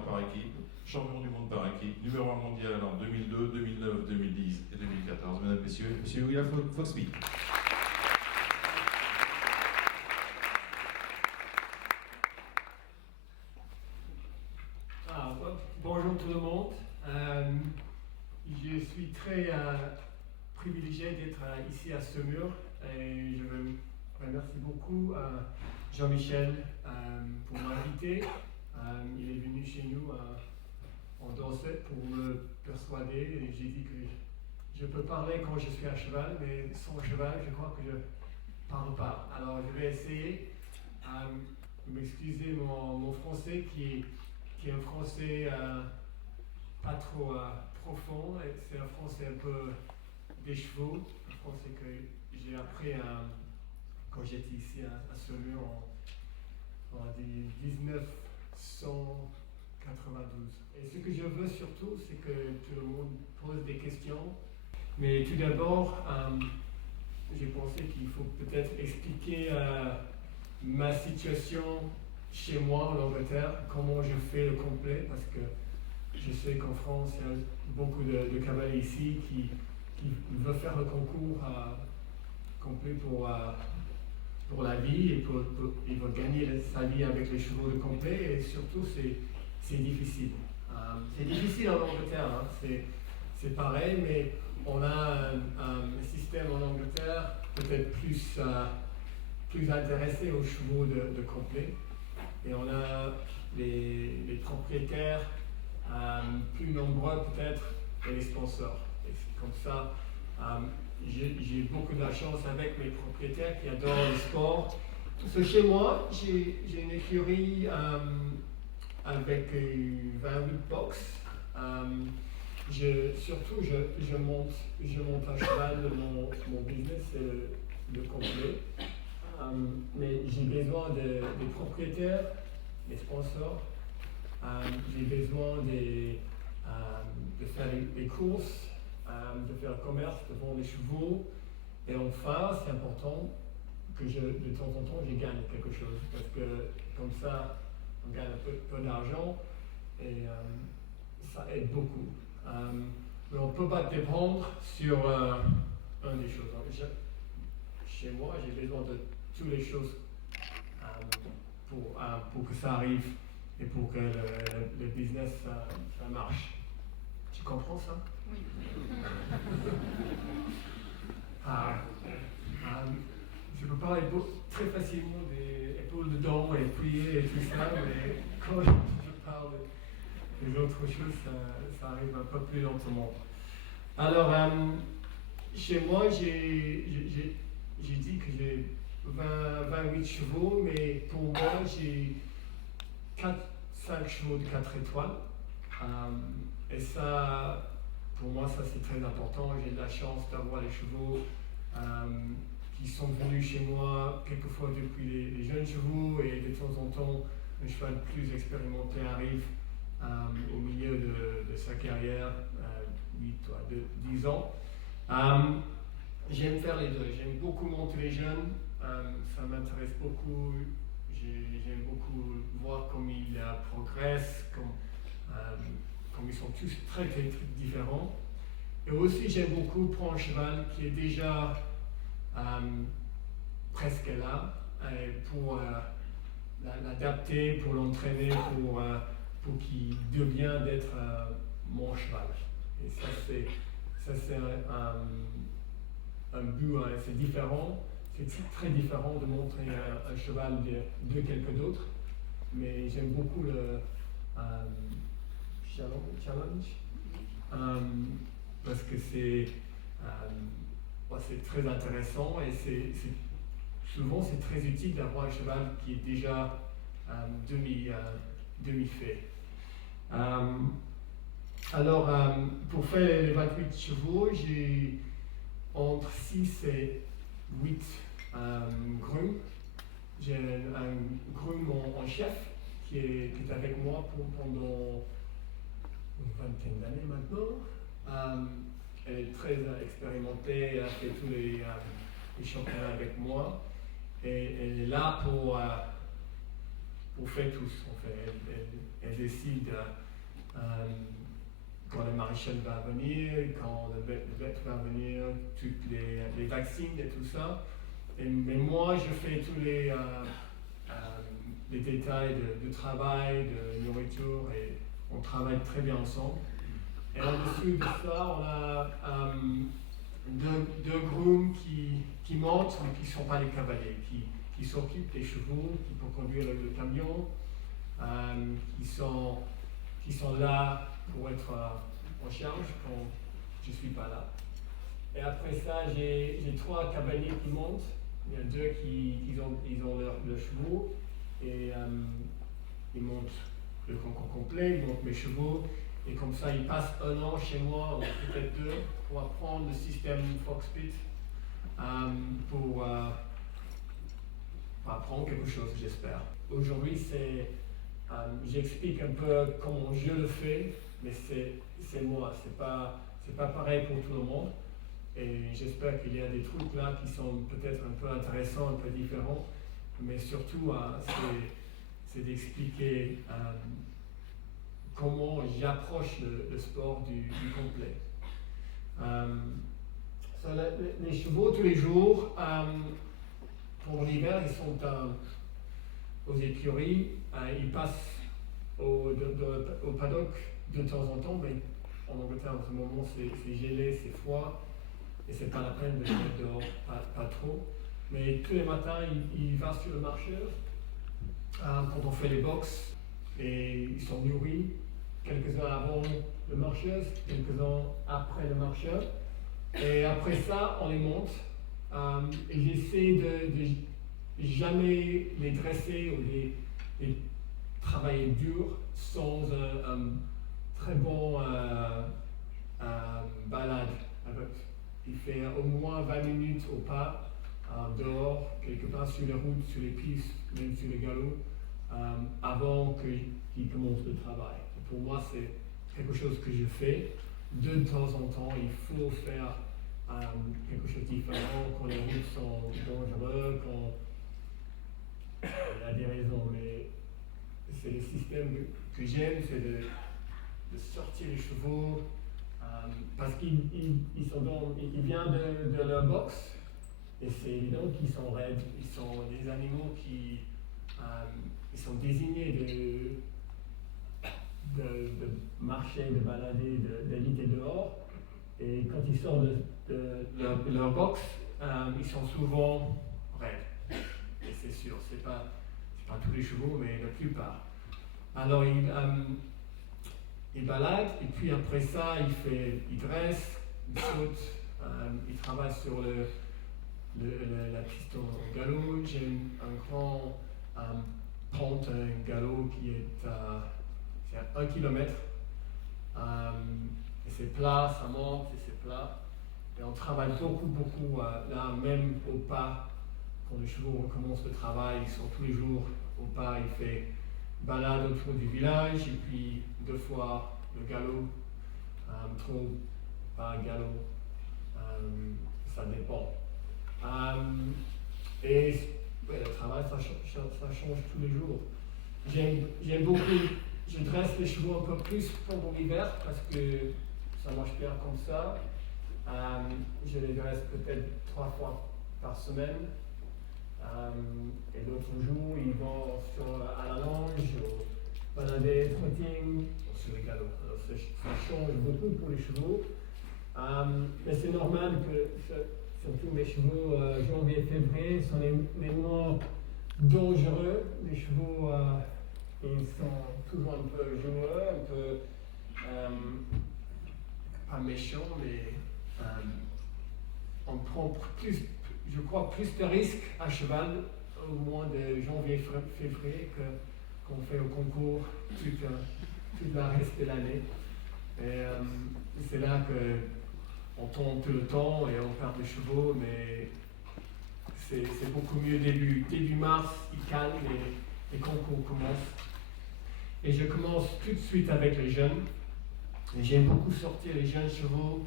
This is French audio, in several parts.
ans par équipe, champion du monde par équipe, numéro 1 mondial en 2002, 2009, 2010 et 2014. Mesdames, Messieurs, Monsieur William Foxby. Bonjour tout le monde. Je suis très privilégié d'être ici à Saumur et je veux remercier beaucoup Jean-Michel pour m'inviter. Il est venu chez nous en Dorset pour me persuader et j'ai dit que je peux parler quand je suis à cheval, mais sans cheval, je crois que je ne parle pas. Alors je vais essayer. M'excuser mon français qui est un français pas trop profond, c'est un français un peu des chevaux, un français que j'ai appris quand j'étais ici à Saumur en 1992. Et ce que je veux surtout, c'est que tout le monde pose des questions. Mais tout d'abord, j'ai pensé qu'il faut peut-être expliquer ma situation chez moi en Angleterre, comment je fais le complet, parce que je sais qu'en France, il y a beaucoup de cavaliers ici qui veulent faire le concours complet pour la vie et ils veulent gagner sa vie avec les chevaux de complet et surtout c'est difficile. C'est difficile en Angleterre, hein. C'est pareil, mais on a un système en Angleterre peut-être plus intéressé aux chevaux de complet. Et on a les propriétaires plus nombreux peut-être et les sponsors. Et c'est comme ça, j'ai beaucoup de la chance avec mes propriétaires qui adorent le sport. Chez moi, j'ai une écurie avec 28 box. Surtout, je monte à cheval mon business, le complet. Mais j'ai besoin des propriétaires, des sponsors, j'ai besoin de faire les courses, de faire le commerce, de vendre les chevaux. Et enfin, c'est important que de temps en temps, je gagne quelque chose. Parce que comme ça, on gagne un peu d'argent et ça aide beaucoup. Mais on ne peut pas dépendre sur une des choses. Chez moi, j'ai besoin de toutes les choses pour que ça arrive et pour que le business ça marche. Tu comprends ça? Oui. Je peux parler très facilement des épaules dedans et plier et tout ça, mais quand je parle des autres choses, ça arrive un peu plus lentement. Alors, chez moi, j'ai dit que j'ai 28 chevaux, mais pour moi, j'ai 5 chevaux de 4 étoiles. Et ça, pour moi, ça c'est très important. J'ai de la chance d'avoir les chevaux qui sont venus chez moi quelquefois depuis les jeunes chevaux et de temps en temps, un cheval plus expérimenté arrive au milieu de sa carrière, 8 ou 10 ans. J'aime faire les deux. J'aime beaucoup monter les jeunes. Ça m'intéresse beaucoup. J'aime beaucoup voir comment ils progressent, comme ils sont tous très, très, très différents. Et aussi, j'aime beaucoup prendre un cheval qui est déjà presque là, pour l'adapter, pour l'entraîner, pour qu'il devienne d'être mon cheval. Et ça, c'est un but, c'est différent. C'est très différent de montrer un cheval de quelqu'un d'autre, mais j'aime beaucoup le challenge parce que c'est très intéressant et souvent c'est très utile d'avoir un cheval qui est déjà demi-fait. Alors, pour faire les 28 chevaux, j'ai entre 6 et 8 grooms. J'ai un groom en chef qui est avec moi pendant une vingtaine d'années maintenant. Elle est très expérimentée, elle a fait tous les championnats avec moi. Et elle est là pour on fait tous. Elle décide quand le maréchal va venir, quand le vet va venir, toutes les vaccins et tout ça. Mais moi, je fais tous les détails de travail, de nourriture, et on travaille très bien ensemble. Et en dessous de ça, on a deux grooms qui montent, mais qui ne sont pas les cavaliers, qui s'occupent des chevaux, qui peuvent conduire le camion, qui sont là pour être en charge quand je ne suis pas là. Et après ça, j'ai 3 cavaliers qui montent. Il y a 2 qui ont leurs chevaux, et ils montent le concours complet, ils montent mes chevaux, et comme ça ils passent 1 an chez moi, ou peut-être 2, pour apprendre le système Foxpit, pour apprendre quelque chose, j'espère. Aujourd'hui, j'explique un peu comment je le fais, mais c'est moi, c'est pas pareil pour tout le monde. Et j'espère qu'il y a des trucs là qui sont peut-être un peu intéressants, un peu différents, mais surtout c'est d'expliquer comment j'approche le sport du complet. Les chevaux tous les jours, pour l'hiver, ils sont aux écuries, ils passent au paddock de temps en temps, mais en Angleterre en ce moment c'est gelé, c'est froid. Et c'est pas la peine de les mettre dehors, pas trop. Mais tous les matins, il va sur le marcheur quand on fait les box, et ils sont nourris, quelques-uns avant le marcheur, quelques-uns après le marcheur. Et après ça, on les monte. Et j'essaie de jamais les dresser ou les travailler dur sans un très bon balade avec. Il fait au moins 20 minutes au pas, dehors, quelque part sur les routes, sur les pistes, même sur les galops, avant qu'il commence le travail. Et pour moi, c'est quelque chose que je fais. De temps en temps, il faut faire quelque chose de différent quand les routes sont dangereuses, quand il y a des raisons. Mais c'est le système que j'aime, c'est de sortir les chevaux. Parce qu'ils viennent de leur box, et c'est évident qu'ils sont raides. Ils sont des animaux qui ils sont désignés de marcher, de balader, d'habiter dehors. Et quand ils sortent de leur box, ils sont souvent raides. Et c'est sûr, c'est pas tous les chevaux, mais la plupart. Alors il balade, et puis après ça, il dresse, il saute, il travaille sur la piste au galop. J'ai un grand pente, un galop qui est à 1 km. Et c'est plat, ça monte, et c'est plat. Et on travaille beaucoup, là même au pas. Quand les chevaux recommencent le travail, ils sont tous les jours au pas, il fait balade autour du village, et puis 2 fois le galop, pas un galop, ça dépend. Et le travail, ça change tous les jours. J'aime beaucoup, je dresse les chevaux un peu plus pendant l'hiver parce que ça marche bien comme ça. Je les dresse peut-être 3 fois par semaine. Et d'autres jours, ils vont à la longe, au balader, trotting, sur les galops. Alors ça change beaucoup pour les chevaux. Mais c'est normal que, surtout mes chevaux, janvier-février, sont les moins dangereux. Les chevaux, ils sont toujours un peu joueurs, un peu pas méchants, mais on prend plus, je crois, plus de risques à cheval au mois de janvier-février qu'on fait au concours toute la reste de l'année. Et c'est là qu'on tombe tout le temps et on perd les chevaux, mais c'est beaucoup mieux début mars, il calme et les concours commencent. Et je commence tout de suite avec les jeunes. Et j'aime beaucoup sortir les jeunes chevaux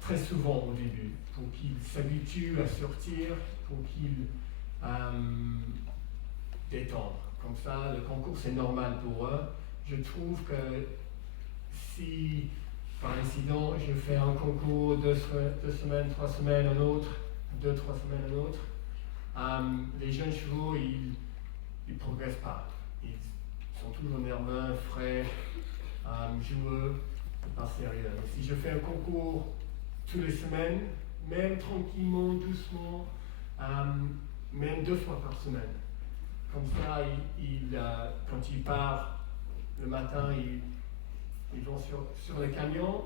très souvent au début, pour qu'ils s'habituent à sortir, pour qu'ils détendre. Comme ça, le concours, c'est normal pour eux. Je trouve que si, par incident, je fais un concours 2 semaines, 3 semaines, un autre, 2-3 semaines, un autre, les jeunes chevaux, ils progressent pas. Ils sont toujours nerveux, frais, joueux, pas sérieux. Si je fais un concours toutes les semaines, même tranquillement, doucement, même 2 fois par semaine. Comme ça, quand ils partent le matin, ils vont sur le camion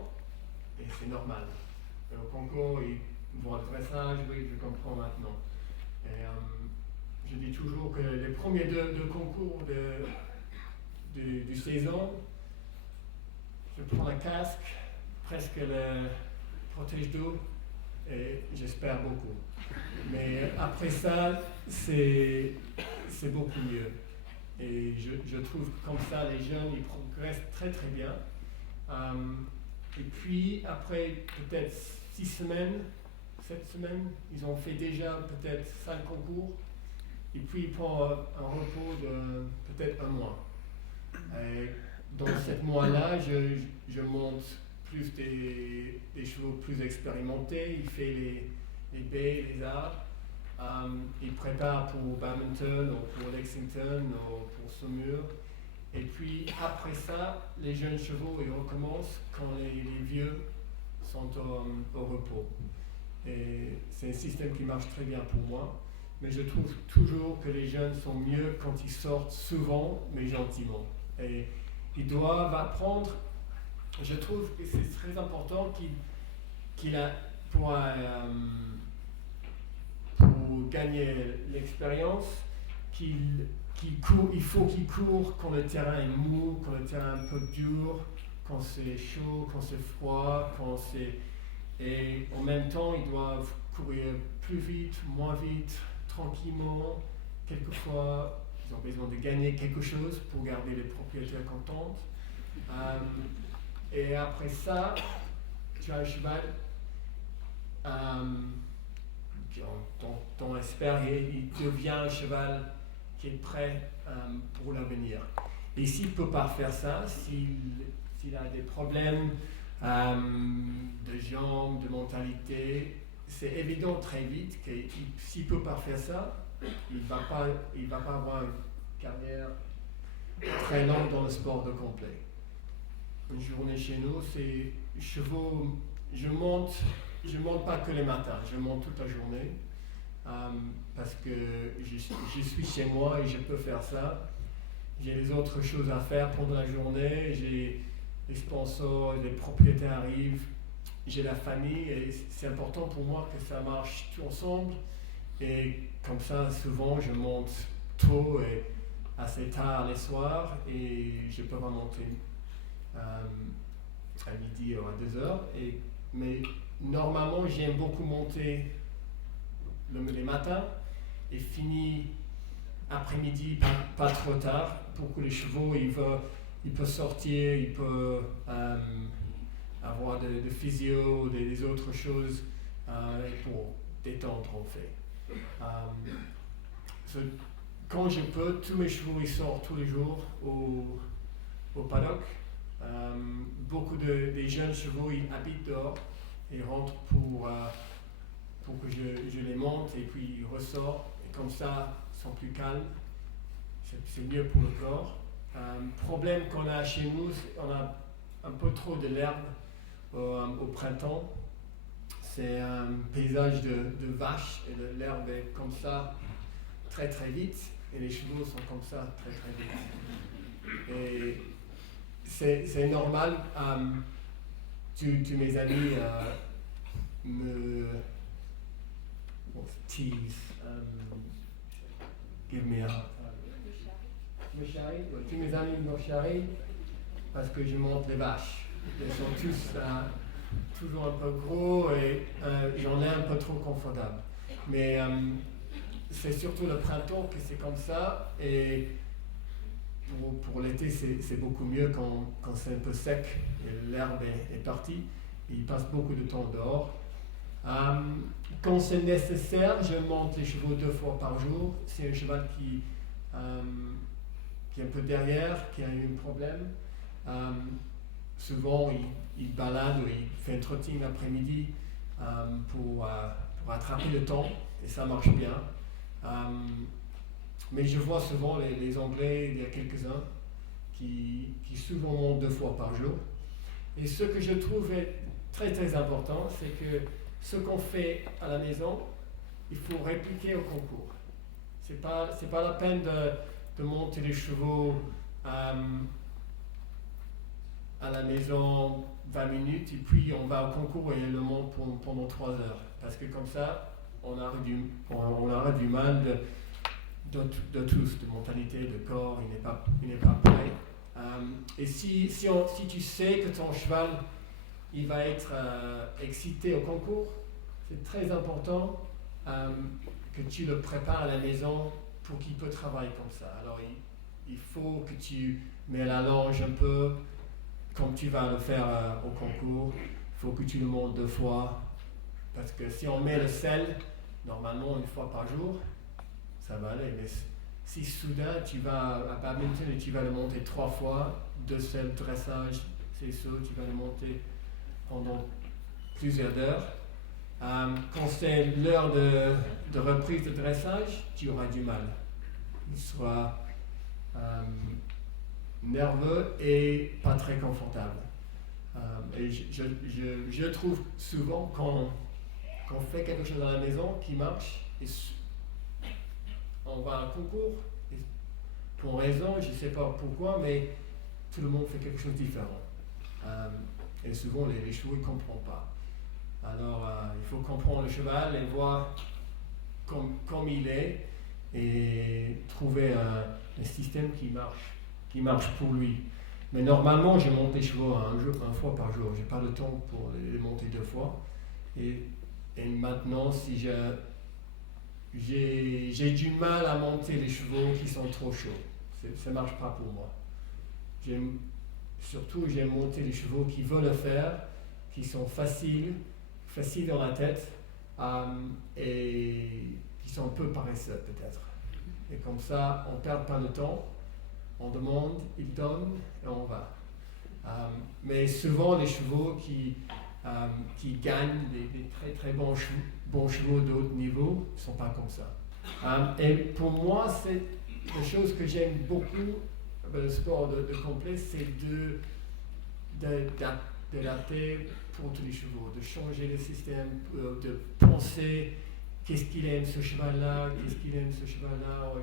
et c'est normal. Et au concours, ils vont le dressage, oui, je comprends maintenant. Et je dis toujours que les premiers deux concours du saison, je prends un casque, presque le protège d'eau et j'espère beaucoup. Mais après ça, c'est beaucoup mieux. Et je trouve que comme ça, les jeunes, ils progressent très très bien. Et puis, après peut-être 6 semaines, 7 semaines, ils ont fait déjà peut-être 5 concours. Et puis, ils prennent un repos de peut-être 1 mois. Et dans 7 mois-là, je monte plus des chevaux plus expérimentés. Il fait les baies, les arts. Il prépare pour Badminton ou pour Lexington ou pour Saumur. Et puis après ça, les jeunes chevaux ils recommencent quand les vieux sont au repos. Et c'est un système qui marche très bien pour moi. Mais je trouve toujours que les jeunes sont mieux quand ils sortent souvent, mais gentiment. Et ils doivent apprendre. Je trouve que c'est très important qu'il a pour gagner l'expérience, il faut qu'il court quand le terrain est mou, quand le terrain est un peu dur, quand c'est chaud, quand c'est froid, et en même temps ils doivent courir plus vite, moins vite, tranquillement. Quelquefois, ils ont besoin de gagner quelque chose pour garder les propriétaires contents. Et après ça, tu as un cheval ton espère, il devient un cheval qui est prêt pour l'avenir. Et s'il ne peut pas faire ça, s'il a des problèmes de jambes, de mentalité, c'est évident très vite que s'il ne peut pas faire ça, il ne va pas avoir une carrière très longue dans le sport de complet. Une journée chez nous, c'est chevaux, je monte pas que les matins, je monte toute la journée parce que je suis chez moi et je peux faire ça. J'ai les autres choses à faire pendant la journée, j'ai les sponsors, les propriétaires arrivent, j'ai la famille et c'est important pour moi que ça marche tout ensemble. Et comme ça, souvent, je monte tôt et assez tard les soirs et je peux remonter à midi ou à 2h. Mais normalement, j'aime beaucoup monter les matins et finir après-midi, pas trop tard, pour que les chevaux, ils peuvent sortir, ils peuvent avoir de physio, des autres choses pour détendre en fait. Quand je peux, tous mes chevaux ils sortent tous les jours au paddock. Beaucoup des jeunes chevaux ils habitent dehors et rentrent pour que je les monte et puis ils ressortent. Et comme ça, ils sont plus calmes. C'est mieux pour le corps. Problème qu'on a chez nous, on a un peu trop de l'herbe au printemps. C'est un paysage de vaches et l'herbe est comme ça très très vite et les chevaux sont comme ça très très vite. Et c'est normal. Tous mes amis me tease, give me me charrient. Tous mes amis me charrient parce que je monte les vaches. Ils sont tous toujours un peu gros et j'en ai un peu trop confortable. Mais c'est surtout le printemps que c'est comme ça et pour l'été c'est beaucoup mieux quand c'est un peu sec et l'herbe est partie. Il passe beaucoup de temps dehors. Quand c'est nécessaire, je monte les chevaux 2 fois par jour. C'est un cheval qui qui est un peu derrière, qui a eu un problème. Souvent, il balade ou il fait un trotting l'après-midi pour attraper le temps, et ça marche bien. Mais je vois souvent les Anglais, il y a quelques-uns, qui souvent montent 2 fois par jour. Et ce que je trouve est très très important, c'est que ce qu'on fait à la maison, il faut répliquer au concours. C'est pas la peine de monter les chevaux à la maison 20 minutes et puis on va au concours et on le monte pendant 3 heures. Parce que comme ça, on aura du mal de tous, de mentalité, de corps, il n'est pas prêt. Et si tu sais que ton cheval il va être excité au concours, c'est très important que tu le prépares à la maison pour qu'il peut travailler comme ça. Alors il faut que tu mets la longe un peu comme tu vas le faire au concours. Il faut que tu le montes 2 fois. Parce que si on met le sel, normalement 1 fois par jour, ça va aller. Mais si soudain tu vas à badminton et tu vas le monter 3 fois, 2 sels, dressage, c'est ça, tu vas le monter pendant plusieurs heures. Quand c'est l'heure de reprise de dressage, tu auras du mal. Il sera nerveux et pas très confortable. Et je trouve souvent qu'on fait quelque chose à la maison qui marche, et on va à un concours, et pour une raison, je ne sais pas pourquoi, mais tout le monde fait quelque chose de différent. Et souvent, les chevaux ne comprennent pas. Alors, il faut comprendre le cheval et voir comme il est et trouver un système qui marche pour lui. Mais normalement, je monte les chevaux 1 fois par jour. Je n'ai pas le temps pour les monter 2 fois. Et maintenant, si j'ai du mal à monter les chevaux qui sont trop chauds. Ça ne marche pas pour moi. Surtout, j'aime monter les chevaux qui veulent le faire, qui sont faciles dans la tête et qui sont un peu paresseux peut-être. Et comme ça, on ne perd pas de temps, on demande, ils donnent et on va. Mais souvent, les chevaux qui gagnent des très très bons chevaux de haut niveau ne sont pas comme ça. Et pour moi, c'est la chose que j'aime beaucoup le sport de complet, c'est d'adapter pour tous les chevaux, de changer le système, de penser qu'est-ce qu'il aime ce cheval-là, oh,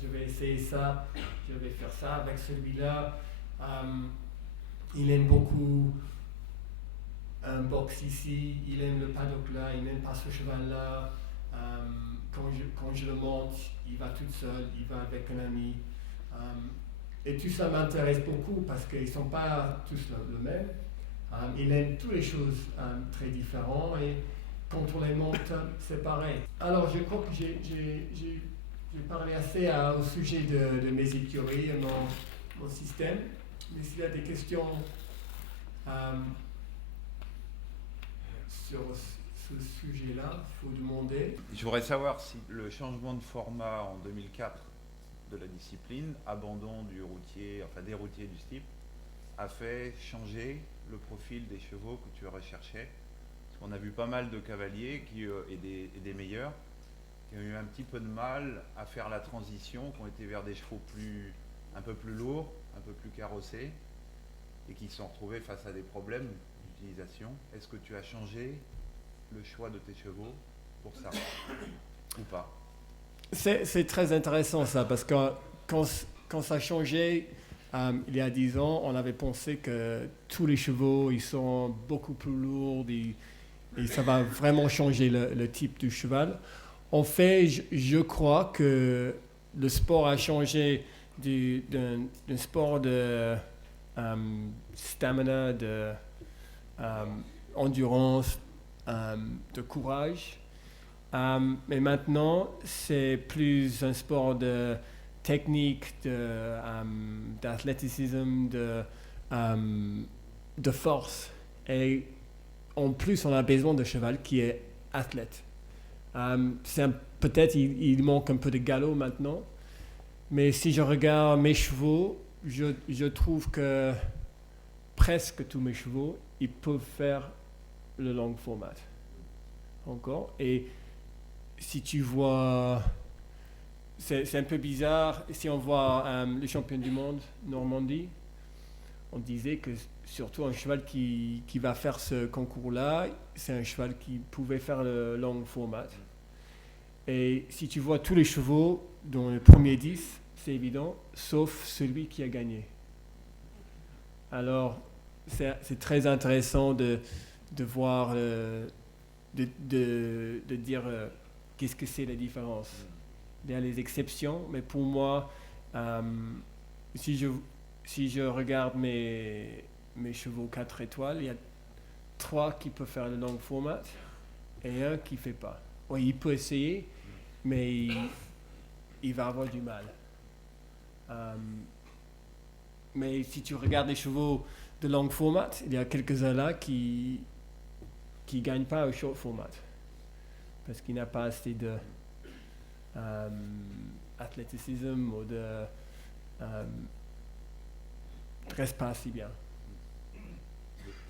je vais essayer ça, je vais faire ça avec celui-là. Il aime beaucoup un box ici, il aime le paddock là, il n'aime pas ce cheval-là. Quand je le monte, il va tout seul, il va avec un ami. Et tout ça m'intéresse beaucoup parce qu'ils ne sont pas tous le même. Ils aiment toutes les choses très différentes et quand on les monte, c'est pareil. Alors je crois que j'ai parlé assez au sujet de mes écuries et mon système. Mais s'il y a des questions sur ce sujet-là, il faut demander. Je voudrais savoir si le changement de format en 2004 de la discipline, abandon du routier, enfin des routiers du steeple, a fait changer le profil des chevaux que tu recherchais. Parce qu'on a vu pas mal de cavaliers et des meilleurs qui ont eu un petit peu de mal à faire la transition, qui ont été vers des chevaux un peu plus lourds, un peu plus carrossés, et qui se sont retrouvés face à des problèmes d'utilisation. Est-ce que tu as changé le choix de tes chevaux pour ça ou pas? C'est très intéressant ça, parce que quand ça a changé, il y a 10 ans, on avait pensé que tous les chevaux, ils sont beaucoup plus lourds et ça va vraiment changer le type du cheval. En fait, je crois que le sport a changé d'un sport de stamina, de endurance, de courage. Mais maintenant, c'est plus un sport de technique, d'athléticisme, de force. Et en plus, on a besoin de cheval qui est athlète. Peut-être il manque un peu de galop maintenant, Mais si je regarde mes chevaux, je trouve que presque tous mes chevaux, ils peuvent faire le long format. Encore. Et si tu vois, c'est un peu bizarre, si on voit le champion du monde, Normandie, on disait que surtout un cheval qui va faire ce concours-là, c'est un cheval qui pouvait faire le long format. Et si tu vois tous les chevaux dans les premiers 10, c'est évident, sauf celui qui a gagné. Alors, c'est très intéressant de voir, de dire qu'est-ce que c'est la différence. Il y a les exceptions, mais pour moi, si je regarde mes chevaux 4 étoiles, il y a 3 qui peuvent faire le long format et 1 qui ne fait pas. Oui, il peut essayer, mais il va avoir du mal. Mais si tu regardes les chevaux de long format, il y a quelques-uns là qui gagnent pas au short format parce qu'il n'a pas assez de athléticisme ou de reste pas assez bien.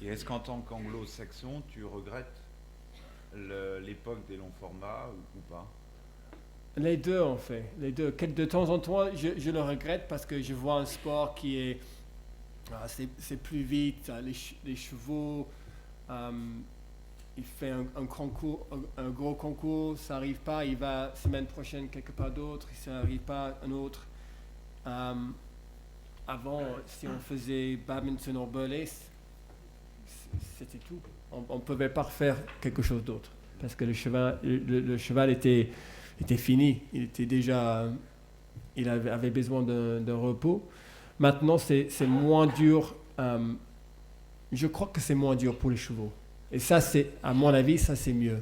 Et est-ce qu'en tant qu'anglo-saxon, tu regrettes l'époque des longs formats ou pas? Les deux en fait, les deux. De temps en temps, je le regrette parce que je vois un sport qui est c'est plus vite, les chevaux, il fait un concours, un gros concours, ça n'arrive pas, il va semaine prochaine quelque part d'autre, ça n'arrive pas un autre. Avant, si on faisait badminton ou volley, c'était tout. On ne pouvait pas refaire quelque chose d'autre parce que le cheval était fini, il avait besoin d'un repos. Maintenant, c'est moins dur. Je crois que c'est moins dur pour les chevaux. Et ça, à mon avis, ça c'est mieux.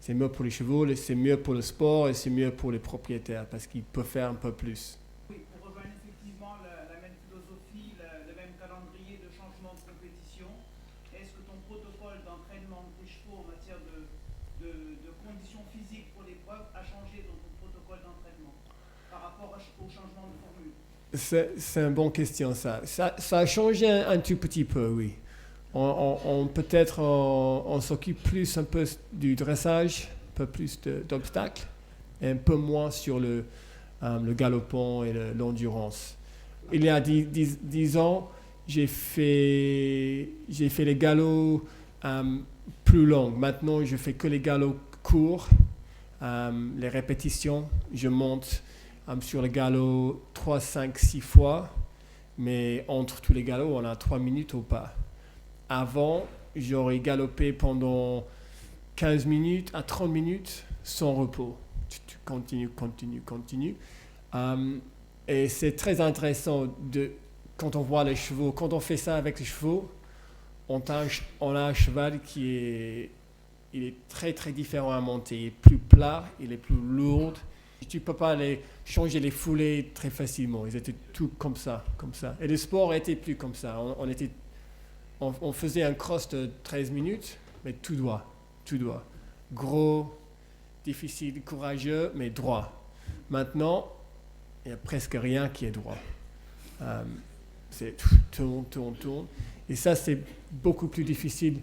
C'est mieux pour les chevaux, c'est mieux pour le sport et c'est mieux pour les propriétaires parce qu'ils peuvent faire un peu plus. Oui, pour rejoindre effectivement la même philosophie, le même calendrier de changement de compétition, est-ce que ton protocole d'entraînement de tes chevaux en matière de conditions physiques pour l'épreuve a changé dans ton protocole d'entraînement par rapport au changement de formule? C'est une bonne question, ça. Ça a changé un tout petit peu, oui. Peut-être on s'occupe plus un peu du dressage, un peu plus d'obstacles, et un peu moins sur le galopant et l'endurance. Il y a 10 ans, j'ai fait les galops plus longs. Maintenant, je fais que les galops courts, les répétitions. Je monte sur le galop 3, 5, 6 fois, mais entre tous les galops, on a 3 minutes ou pas. Avant, j'aurais galopé pendant 15 minutes à 30 minutes sans repos. Tu continues. Et c'est très intéressant quand on voit les chevaux, quand on fait ça avec les chevaux, on a un cheval il est très très différent à monter. Il est plus plat, il est plus lourd. Tu ne peux pas changer les foulées très facilement. Ils étaient tout comme ça. Et le sport était plus comme ça. On faisait un cross de 13 minutes, mais tout droit. Gros, difficile, courageux, mais droit. Maintenant, il n'y a presque rien qui est droit. C'est tourne. Et ça, c'est beaucoup plus difficile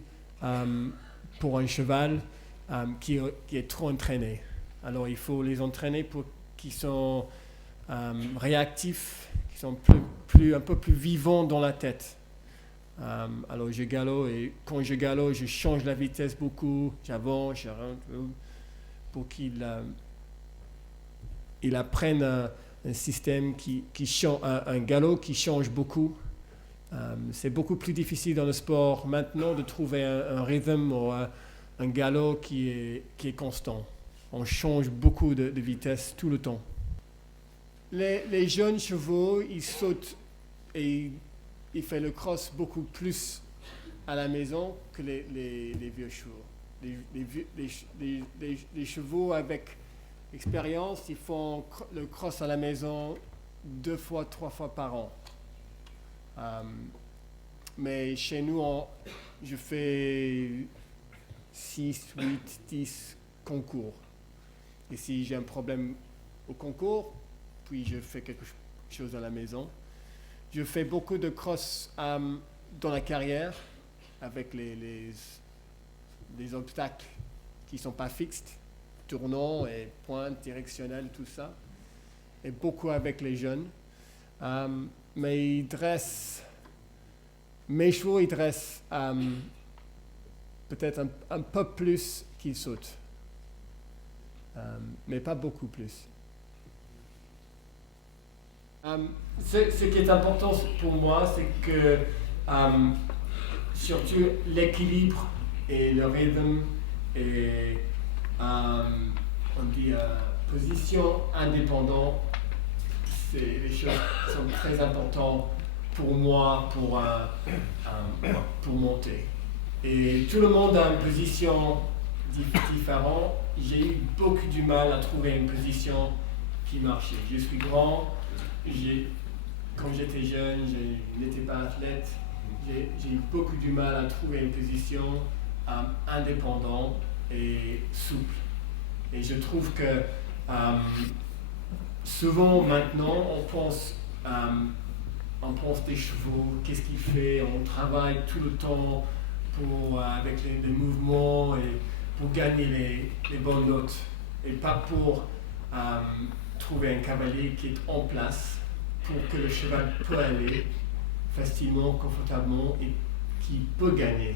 pour un cheval qui est trop entraîné. Alors, il faut les entraîner pour qu'ils soient réactifs, qu'ils soient un peu plus vivants dans la tête. Alors, je galope et quand je galope, je change la vitesse beaucoup, j'avance, je rentre, pour qu'il apprenne un système un galop qui change beaucoup. C'est beaucoup plus difficile dans le sport maintenant de trouver un rythme ou un galop qui est constant. On change beaucoup de vitesse tout le temps. Les jeunes chevaux, ils sautent et ils font le cross beaucoup plus à la maison que les vieux chevaux. Les chevaux avec expérience, ils font le cross à la maison 2 fois, 3 fois par an. Mais chez nous, je fais 6, 8, 10 concours. Et si j'ai un problème au concours, puis je fais quelque chose à la maison. Je fais beaucoup de cross dans la carrière avec les obstacles qui ne sont pas fixes, tournants et pointes directionnelles, tout ça. Et beaucoup avec les jeunes. Mais mes chevaux, ils dressent peut-être un peu plus qu'ils sautent. Mais pas beaucoup plus. Ce qui est important pour moi, c'est que surtout l'équilibre et le rythme et on dit position indépendante, les choses sont très importantes pour moi pour monter. Et tout le monde a une position différente. J'ai eu beaucoup du mal à trouver une position qui marchait. Je suis grand. Quand j'étais jeune, je n'étais pas athlète. J'ai eu beaucoup du mal à trouver une position indépendante et souple. Et je trouve que souvent maintenant, on pense des chevaux, qu'est-ce qu'il fait, on travaille tout le temps avec les mouvements et pour gagner les bonnes notes. Et pas pour trouver un cavalier qui est en place pour que le cheval peut aller facilement, confortablement et qui peut gagner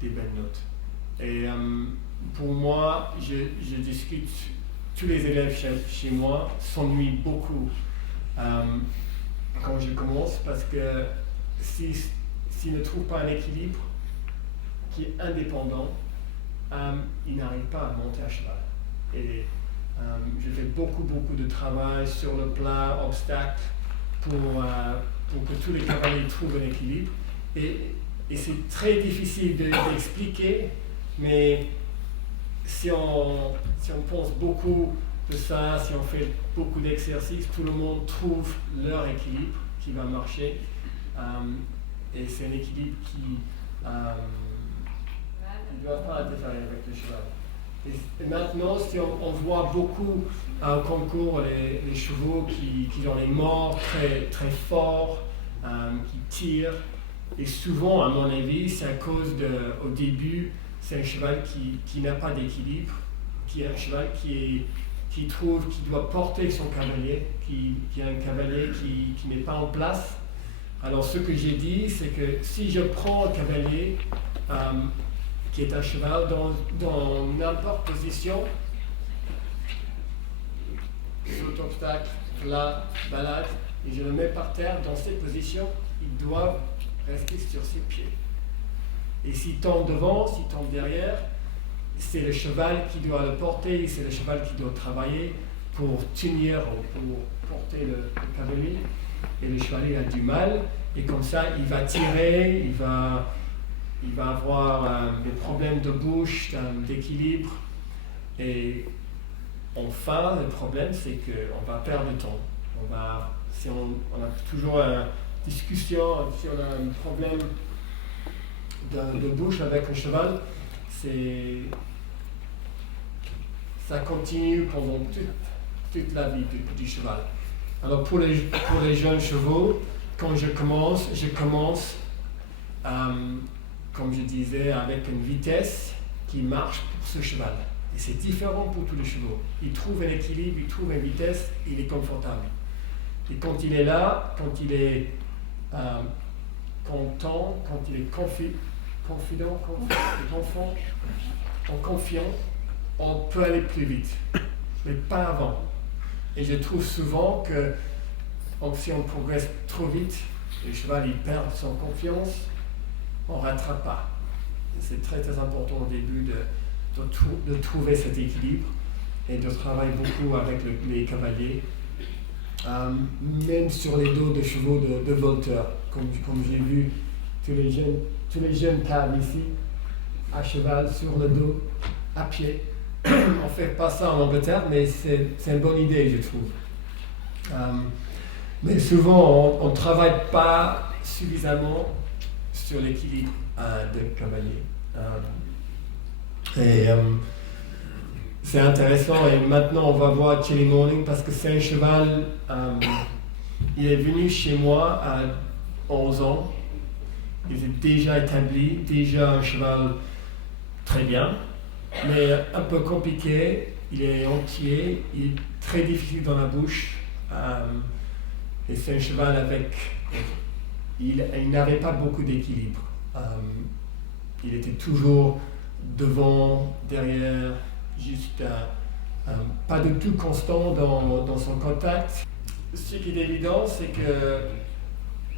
des belles notes. Et pour moi, je discute, tous les élèves chez moi s'ennuient beaucoup quand je commence parce que s'ils ne trouvent pas un équilibre qui est indépendant, ils n'arrivent pas à monter à cheval. Et je fais beaucoup de travail sur le plat, obstacle, pour que tous les cavaliers trouvent un équilibre. Et c'est très difficile d'expliquer, mais si on pense beaucoup de ça, si on fait beaucoup d'exercices, tout le monde trouve leur équilibre qui va marcher. Et c'est un équilibre qui ne doit pas interférer avec le cheval. Et maintenant, si on voit beaucoup au concours les chevaux qui ont les morts très forts, qui tirent, et souvent, à mon avis, c'est à cause au début, c'est un cheval qui n'a pas d'équilibre, qui est un cheval qui trouve qu'il doit porter son cavalier, qui a un cavalier qui n'est pas en place. Alors ce que j'ai dit, c'est que si je prends un cavalier qui est un cheval dans n'importe position, saut obstacle, plat, balade, et je le mets par terre dans cette position, il doit rester sur ses pieds. Et s'il tombe devant, s'il tombe derrière, c'est le cheval qui doit le porter, c'est le cheval qui doit travailler pour tenir ou pour porter le cavalier. Et le cheval a du mal, et comme ça il va tirer, il va avoir des problèmes de bouche, d'équilibre. Et enfin, le problème, c'est qu'on va perdre du temps. Si on a toujours une discussion, si on a un problème de bouche avec un cheval, ça continue pendant toute la vie du cheval. Alors pour les jeunes chevaux, quand je commence, comme je disais, avec une vitesse qui marche pour ce cheval. Et c'est différent pour tous les chevaux. Il trouve un équilibre, il trouve une vitesse, il est confortable. Et quand il est là, quand il est content, quand il est confiant, on peut aller plus vite, mais pas avant. Et je trouve souvent que si on progresse trop vite, le cheval il perd son confiance, on ne rattrape pas. Et c'est très important au début de trouver cet équilibre et de travailler beaucoup avec les cavaliers, même sur les dos de chevaux de volteurs, comme j'ai vu tous les jeunes caves ici, à cheval, sur le dos, à pied. On ne fait pas ça en Angleterre, mais c'est une bonne idée, je trouve. Mais souvent, on ne travaille pas suffisamment sur l'équilibre de cavalier. c'est intéressant et maintenant on va voir Chili Morning parce que c'est un cheval, il est venu chez moi à 11 ans, il est déjà établi, déjà un cheval très bien, mais un peu compliqué, il est entier, il est très difficile dans la bouche et c'est un cheval avec, il n'avait pas beaucoup d'équilibre, il était toujours devant, derrière, juste pas du tout constant dans son contact. Ce qui est évident, c'est que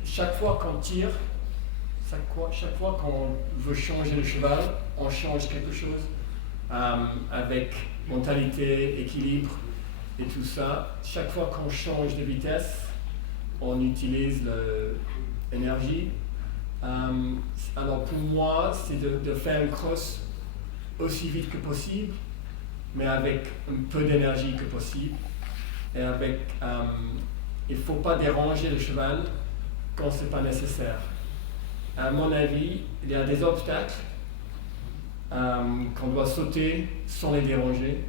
chaque fois qu'on tire, chaque fois qu'on veut changer le cheval, on change quelque chose avec mentalité, équilibre et tout ça. Chaque fois qu'on change de vitesse, on utilise l'énergie. Alors pour moi, c'est de faire un cross aussi vite que possible, mais avec un peu d'énergie que possible. Et avec, il ne faut pas déranger le cheval quand ce n'est pas nécessaire. À mon avis, il y a des obstacles qu'on doit sauter sans les déranger,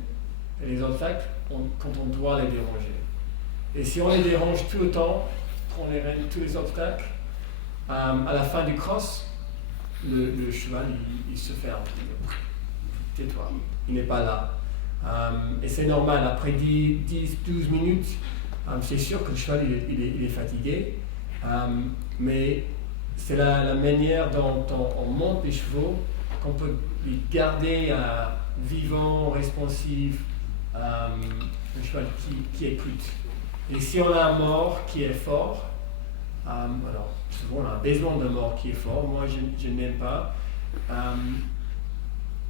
et les obstacles quand on doit les déranger. Et si on les dérange tout le temps, qu'on les règne tous les obstacles, à la fin du cross, le cheval il se ferme. Tais-toi, il n'est pas là. Et c'est normal, après 10-12 minutes, c'est sûr que le cheval il est fatigué, mais c'est la manière dont on monte les chevaux qu'on peut les garder vivants, responsifs, un cheval qui écoute. Et si on a un mort qui est fort, alors souvent on a besoin d'un mort qui est fort, moi je n'aime pas,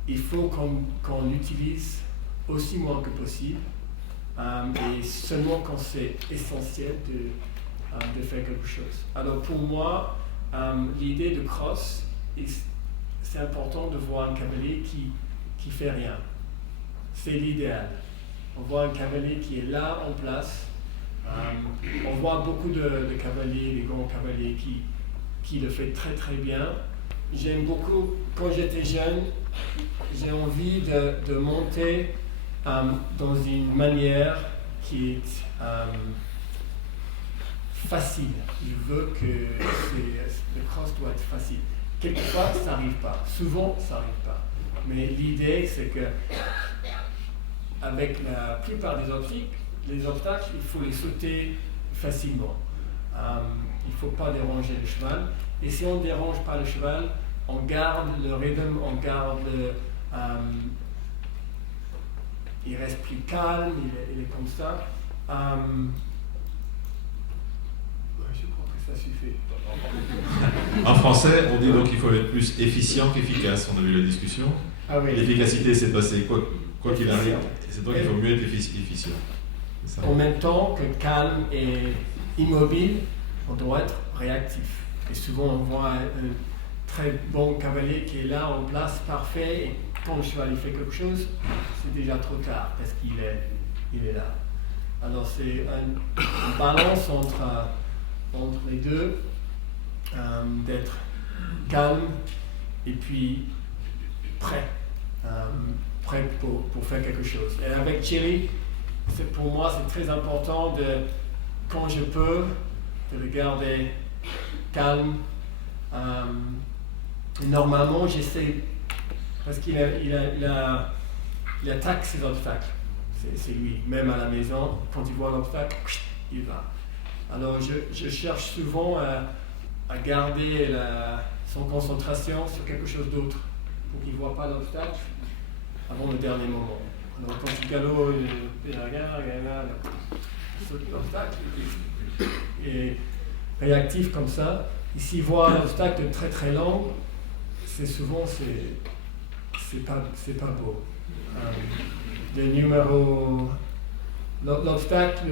il faut qu'on l'utilise aussi moins que possible, et seulement quand c'est essentiel de faire quelque chose. Alors pour moi, l'idée de cross, c'est important de voir un cavalier qui fait rien. C'est l'idéal. On voit un cavalier qui est là en place. On voit beaucoup de cavaliers, des grands cavaliers qui le fait très très bien. J'aime beaucoup, quand j'étais jeune, j'ai envie de monter dans une manière qui est facile. Je veux que le cross doit être facile. Quelquefois, ça n'arrive pas. Souvent, ça n'arrive pas. Mais l'idée, c'est que avec la plupart des obstacles, il faut les sauter facilement. Il ne faut pas déranger le cheval. Et si on ne dérange pas le cheval, on garde le rythme, on garde il reste plus calme, il est comme ça. Je crois que ça suffit. En français, on dit donc qu'il faut être plus efficient qu'efficace. On a vu la discussion. Ah oui. L'efficacité, c'est passé quoi qu'il arrive. C'est donc qu'il faut mieux être efficient. En même temps que calme et immobile, on doit être réactif. Et souvent, on voit un très bon cavalier qui est là en place, parfait, et quand le cheval fait quelque chose, c'est déjà trop tard parce qu'il est là. Alors c'est une balance entre les deux, d'être calme et puis prêt pour faire quelque chose. Et avec Chili, pour moi c'est très important quand je peux, de le garder calme. Normalement j'essaie, parce qu'il attaque ses obstacles. C'est lui, même à la maison, quand il voit l'obstacle, il va. Alors je cherche souvent à garder son concentration sur quelque chose d'autre, pour qu'il ne voit pas l'obstacle avant le dernier moment. Alors quand il galope, il saute l'obstacle, et réactif comme ça. Et s'il voit l'obstacle très très long, souvent c'est pas beau. L'obstacle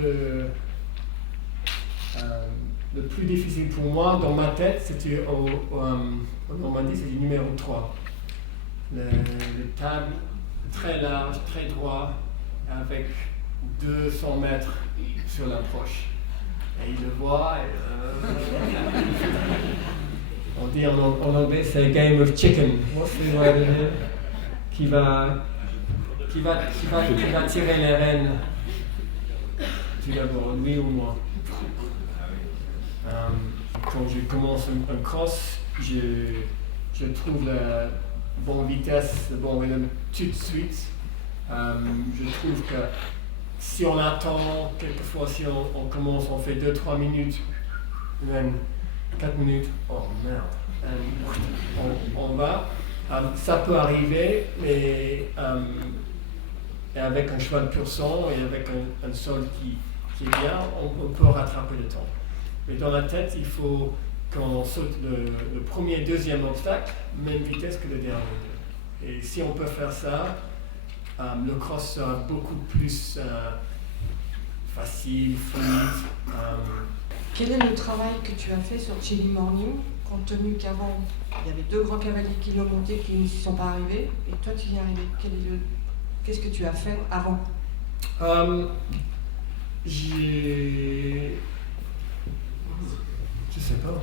le plus difficile pour moi, dans ma tête, c'était en Normandie, c'était le numéro 3. Le table très large, très droit, avec 200 mètres sur l'approche. Et il le voit, on dit en anglais, c'est a game of chicken. Qui va qui va tirer les rênes? Tout d'abord, lui ou moi? Quand je commence un cross, je trouve la bonne vitesse, le bon rythme tout de suite. Je trouve que si on attend, quelquefois si on commence, on fait 2-3 minutes, même 4 minutes, oh merde, on va. Ça peut arriver, mais avec un cheval pur sang et avec un sol qui est bien, on peut rattraper le temps. Mais dans la tête, il faut qu'on saute le premier, deuxième obstacle, même vitesse que le dernier. Et si on peut faire ça, le cross sera beaucoup plus facile, fluide. Quel est le travail que tu as fait sur Chilly Morning, compte tenu qu'avant, il y avait 2 grands cavaliers qui l'ont monté qui ne sont pas arrivés, et toi tu y es arrivé. Qu'est-ce que tu as fait avant? Je sais pas.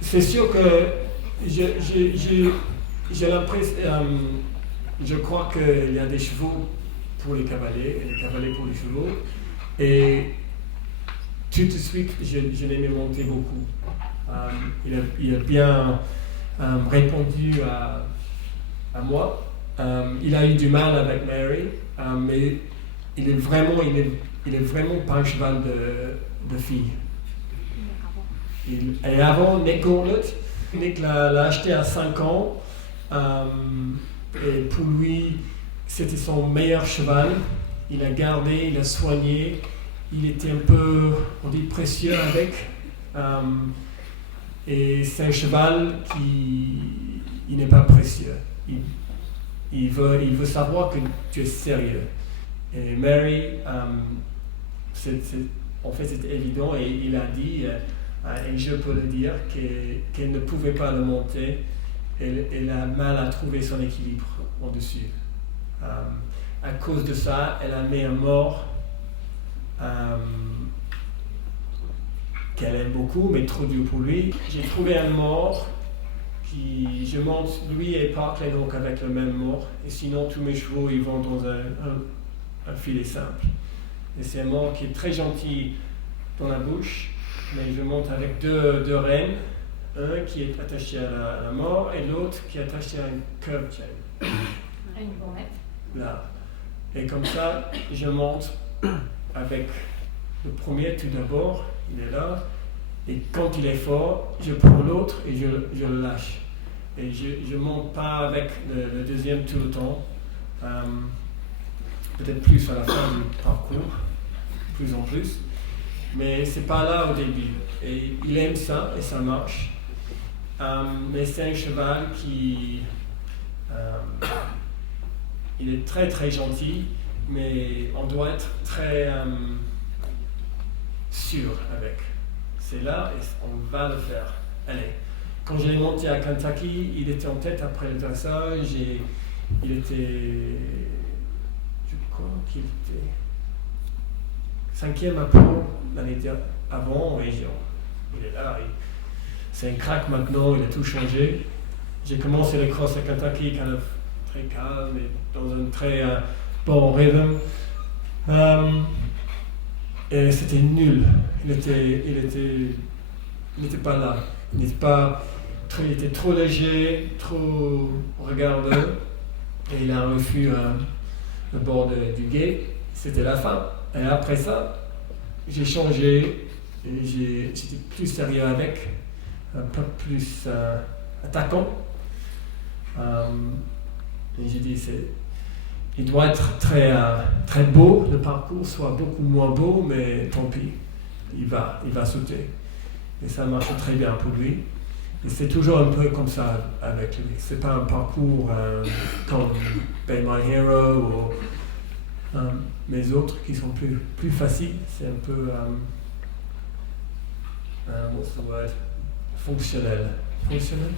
C'est sûr que j'ai l'impression, je crois qu'il y a des chevaux pour les cavaliers et des cavaliers pour les chevaux. Et tout de suite, je l'ai monté beaucoup. Il a bien répondu à moi. Il a eu du mal avec Mary, mais il est vraiment pas un cheval de fille. Et avant, Nick Gauntlet, Nick l'a acheté à 5 ans. Et pour lui, c'était son meilleur cheval. Il l'a gardé, il l'a soigné. Il était un peu, on dit, précieux avec. Et c'est un cheval qui n'est pas précieux. Il veut savoir que tu es sérieux. Et Mary, en fait, c'était évident et il a dit, et je peux le dire, qu'elle ne pouvait pas le monter. Elle a mal à trouver son équilibre au-dessus. À cause de ça, elle a mis un mort qu'elle aime beaucoup, mais trop dur pour lui. J'ai trouvé un mort qui, je monte lui et Parkley donc avec le même mort, et sinon tous mes chevaux ils vont dans un filet simple. Et c'est un mort qui est très gentil dans la bouche, mais je monte avec deux rênes, un qui est attaché à la mort et l'autre qui est attaché à une curb chain. Là. Et comme ça, je monte avec le premier tout d'abord, il est là, et quand il est fort, je prends l'autre et je le lâche. Et je ne monte pas avec le deuxième tout le temps, peut-être plus à la fin du parcours, plus en plus, mais c'est pas là au début. Et il aime ça et ça marche. Mais c'est un cheval qui il est très très gentil, mais on doit être très sûr avec. C'est là et on va le faire. Allez. Quand je l'ai monté à Kentucky, il était en tête après le dressage et il était, je crois qu'il était 5e à Pau l'année avant et il est là. C'est un crack maintenant, il a tout changé. J'ai commencé le cross à Kentucky très calme et dans un très bon rythme. Et c'était nul. Il n'était pas là. Il était trop léger, trop regardeux. Et il a reçu le bord du guet. C'était la fin. Et après ça, j'ai changé. Et j'étais plus sérieux avec. Un peu plus attaquant. Et j'ai dit, il doit être très, très beau, le parcours soit beaucoup moins beau, mais tant pis, il va sauter. Et ça marche très bien pour lui. Et c'est toujours un peu comme ça avec lui. C'est pas un parcours comme Be My Hero ou les autres qui sont plus faciles. C'est un peu, what's the word? Fonctionnel. Fonctionnel?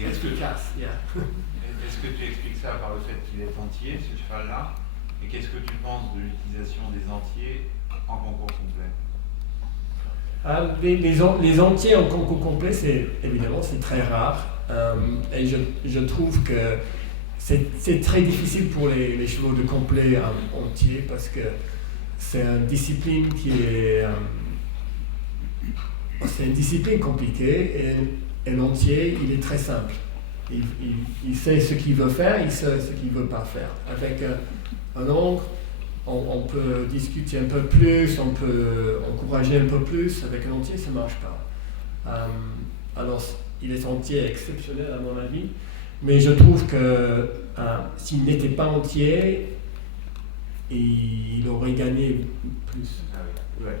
Et est-ce que yeah. Est-ce que tu expliques ça par le fait qu'il est entier, ce cheval-là? Et qu'est-ce que tu penses de l'utilisation des entiers en concours complet? Les entiers en concours complet, évidemment, c'est très rare. Et je trouve que c'est très difficile pour les chevaux de complet entier parce que c'est une discipline c'est une discipline compliquée et l'entier, il est très simple. Il sait ce qu'il veut faire, il sait ce qu'il ne veut pas faire. Avec un oncle, on peut discuter un peu plus, on peut encourager un peu plus. Avec un entier, ça ne marche pas. Alors, il est entier exceptionnel à mon avis, mais je trouve que s'il n'était pas entier, il aurait gagné plus. Ouais.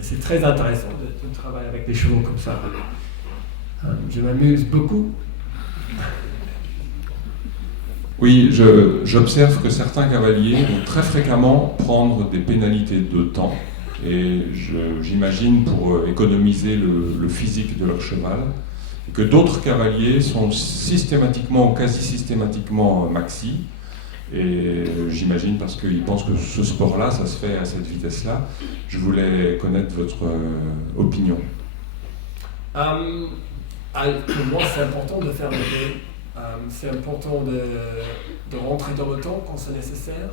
C'est très intéressant de travailler avec des chevaux comme ça. Je m'amuse beaucoup. Oui, j'observe que certains cavaliers vont très fréquemment prendre des pénalités de temps, et j'imagine pour économiser le physique de leur cheval, et que d'autres cavaliers sont systématiquement ou quasi systématiquement maxi, et j'imagine parce qu'ils pensent que ce sport-là, ça se fait à cette vitesse-là. Je voulais connaître votre opinion. Pour moi, c'est important de faire les deux. C'est important de rentrer dans le temps quand c'est nécessaire,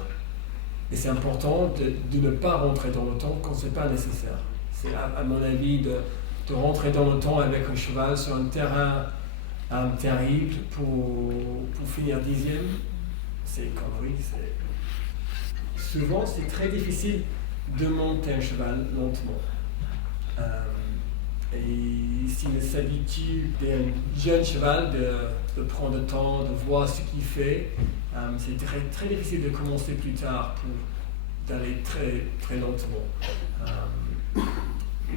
et c'est important de ne pas rentrer dans le temps quand c'est pas nécessaire. C'est à mon avis de rentrer dans le temps avec un cheval sur un terrain terrible pour finir 10e. C'est une connerie. Souvent, c'est très difficile de monter un cheval lentement. Et s'il s'habitue d'un jeune cheval de prendre le temps, de voir ce qu'il fait, c'est très, très difficile de commencer plus tard d'aller très, très lentement.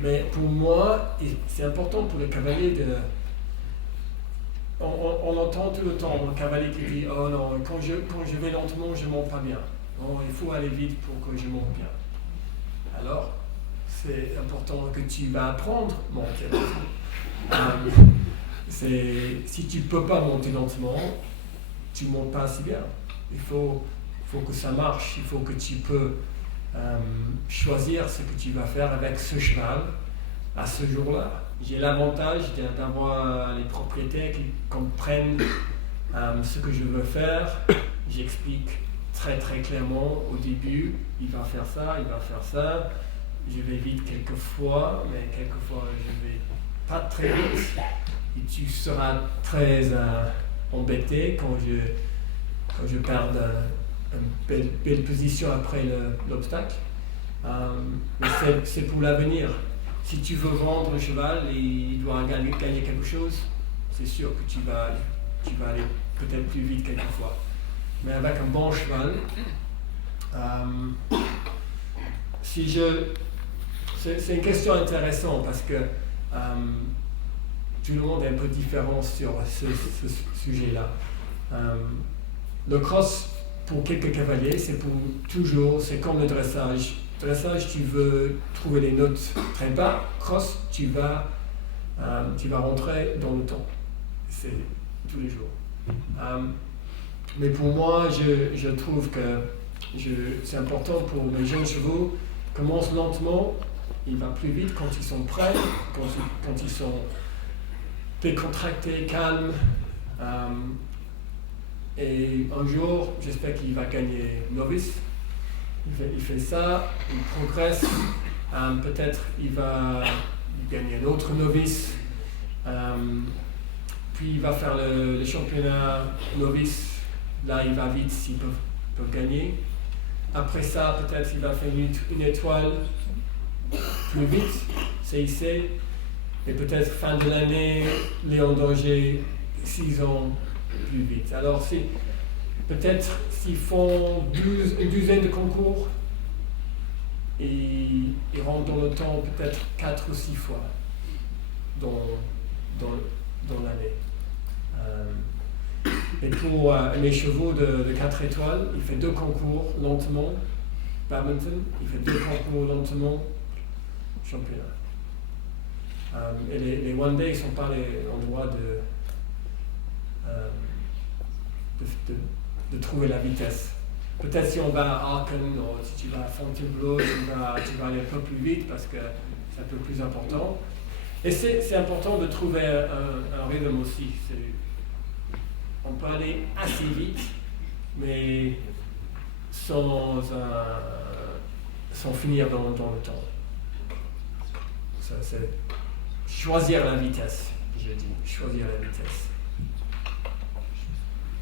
Mais pour moi, c'est important pour le cavalier on entend tout le temps un cavalier qui dit « Oh non, quand je vais lentement, je ne monte pas bien. Oh, il faut aller vite pour que je monte bien. » Alors, c'est important que tu vas apprendre à monter lentement. Si tu ne peux pas monter lentement, tu ne montes pas assez bien. Il faut que ça marche, il faut que tu peux choisir ce que tu vas faire avec ce cheval à ce jour-là. J'ai l'avantage d'avoir les propriétaires qui comprennent ce que je veux faire. J'explique très très clairement au début, il va faire ça, il va faire ça. Je vais vite quelquefois, mais quelquefois je vais pas très vite. Et tu seras très embêté quand je perds une belle position après l'obstacle. Mais c'est pour l'avenir. Si tu veux vendre un cheval et il doit gagner quelque chose, c'est sûr que tu vas aller peut-être plus vite quelquefois. Mais avec un bon cheval, c'est une question intéressante parce que tout le monde est un peu différent sur ce sujet-là. Le cross, pour quelques cavaliers, c'est comme le dressage. Dressage, tu veux trouver les notes très bas. Cross, tu vas rentrer dans le temps. C'est tous les jours. Mais pour moi, je trouve que c'est important pour les jeunes chevaux. Commence lentement, il va plus vite quand ils sont prêts, quand ils sont décontractés, calmes. Et un jour, j'espère qu'il va gagner novice. Il fait ça, il progresse. Peut-être il va gagner un autre novice. Puis il va faire le championnat novice. Là, il va vite s'il peut gagner. Après ça, peut-être il va faire une étoile plus vite, CIC. Et peut-être fin de l'année, Léon d'Angers, 6 ans plus vite. Alors, peut-être s'ils font une douzaine de concours, et ils rentrent dans le temps peut-être 4 ou 6 fois dans l'année. Et pour les chevaux de 4 étoiles, il fait 2 concours lentement, badminton, il fait 2 concours lentement, championnat. Et les One Day ne sont pas en droit de trouver la vitesse. Peut-être si on va à Aachen ou si tu vas à Fontainebleau, tu vas aller un peu plus vite parce que c'est un peu plus important. Et c'est important de trouver un rythme aussi. On peut aller assez vite, mais sans finir dans le temps. Ça, c'est choisir la vitesse, je dis, choisir la vitesse.